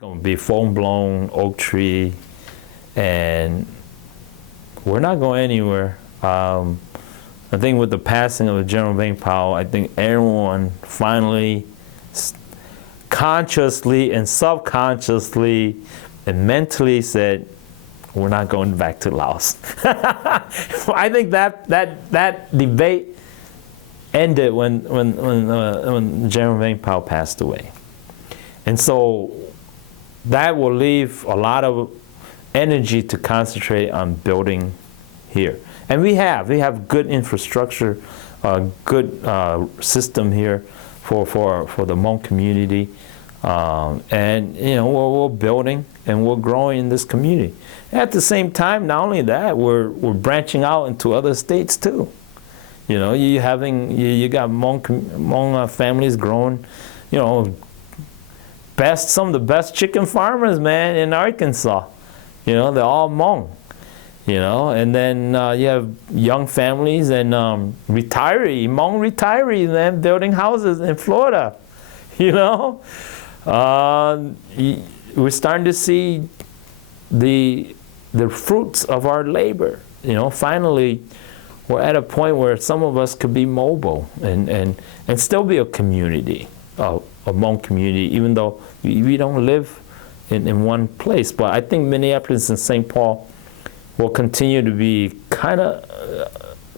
going to be full-blown oak tree, and we're not going anywhere. I think with the passing of General Bang Powell, I think everyone finally, consciously and subconsciously and mentally said, we're not going back to Laos. I think that debate ended when General Bang Powell passed away. And so that will leave a lot of energy to concentrate on building here. And we have good infrastructure, good system here for the Hmong community. And you know, we're building and we're growing in this community. At the same time, not only that, we're branching out into other states too. You know, you got Hmong families growing, you know, some of the best chicken farmers, man, in Arkansas. You know, they're all Hmong. You know, and then you have young families and Hmong retirees, man, building houses in Florida. You know, we're starting to see the fruits of our labor. You know, finally, we're at a point where some of us could be mobile and still be a community, a Hmong community, even though we don't live in one place. But I think Minneapolis and St. Paul will continue to be kind of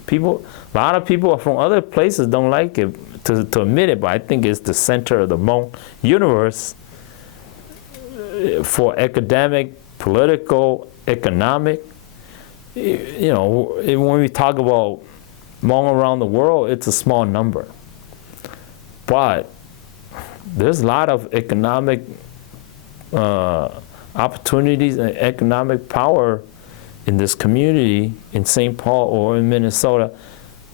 people. A lot of people from other places don't like it to admit it, but I think it's the center of the Hmong universe for academic, political, economic. You know, when we talk about Hmong around the world, it's a small number. But there's a lot of economic opportunities and economic power in this community in St. Paul or in Minnesota.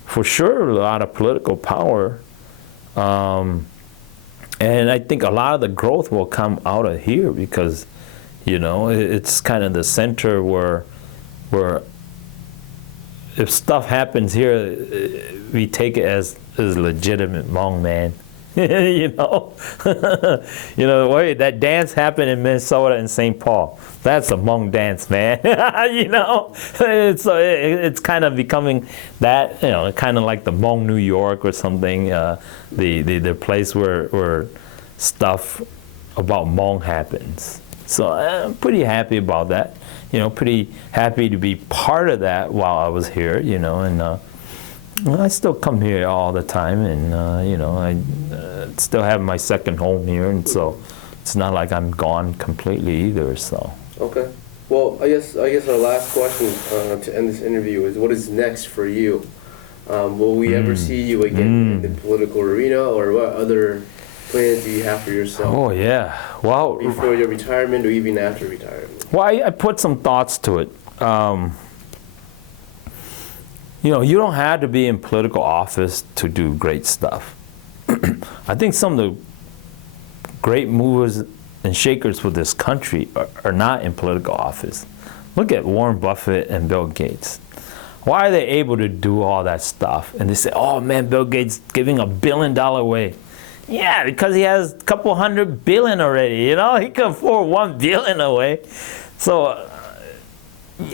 For sure, a lot of political power. And I think a lot of the growth will come out of here because, you know, it's kind of the center where if stuff happens here, we take it as legitimate Hmong, man. You know, you know, wait, that dance happened in Minnesota and St. Paul. That's a Hmong dance, man. You know, it's kind of becoming that, you know, kind of like the Hmong New York or something, the place where stuff about Hmong happens. So I'm pretty happy about that. You know, pretty happy to be part of that while I was here. You know, and I still come here all the time, and you know, I still have my second home here, and so it's not like I'm gone completely either. So. Okay. Well, I guess our last question to end this interview is, what is next for you? Will we ever see you again in the political arena, or what other plans do you have for yourself? Oh yeah. Well. Before your retirement, or even after retirement? Well, I put some thoughts to it. You know, you don't have to be in political office to do great stuff. I think some of the great movers and shakers for this country are not in political office. Look at Warren Buffett and Bill Gates. Why are they able to do all that stuff? And they say, oh man, Bill Gates giving $1 billion away. Yeah, because he has a couple $100 billion already, you know? He can afford $1 billion away. So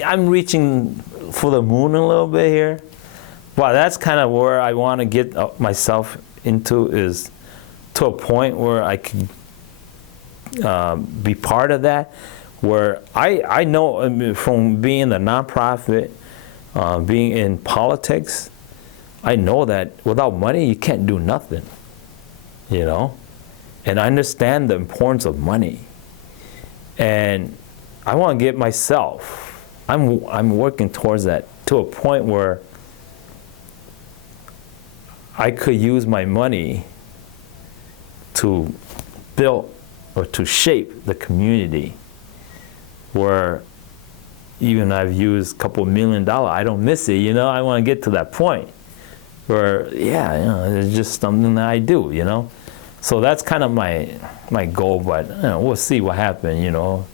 I'm reaching for the moon a little bit here. Well, that's kind of where I want to get myself into, is to a point where I can be part of that, where I know from being in the nonprofit, being in politics, I know that without money you can't do nothing, you know? And I understand the importance of money. And I want to get myself, I'm working towards that to a point where I could use my money to build or to shape the community, where even I've used a couple $1 million, I don't miss it, you know? I want to get to that point where, yeah, you know, it's just something that I do, you know? So that's kind of my goal, but you know, we'll see what happens, you know?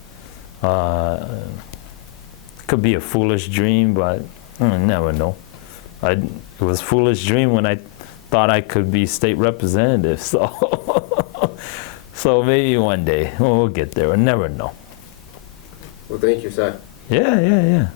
Could be a foolish dream, but you never know. It was a foolish dream when I thought I could be state representative. So, So maybe one day we'll get there. We'll never know. Well, thank you, Sai. Yeah, yeah, yeah.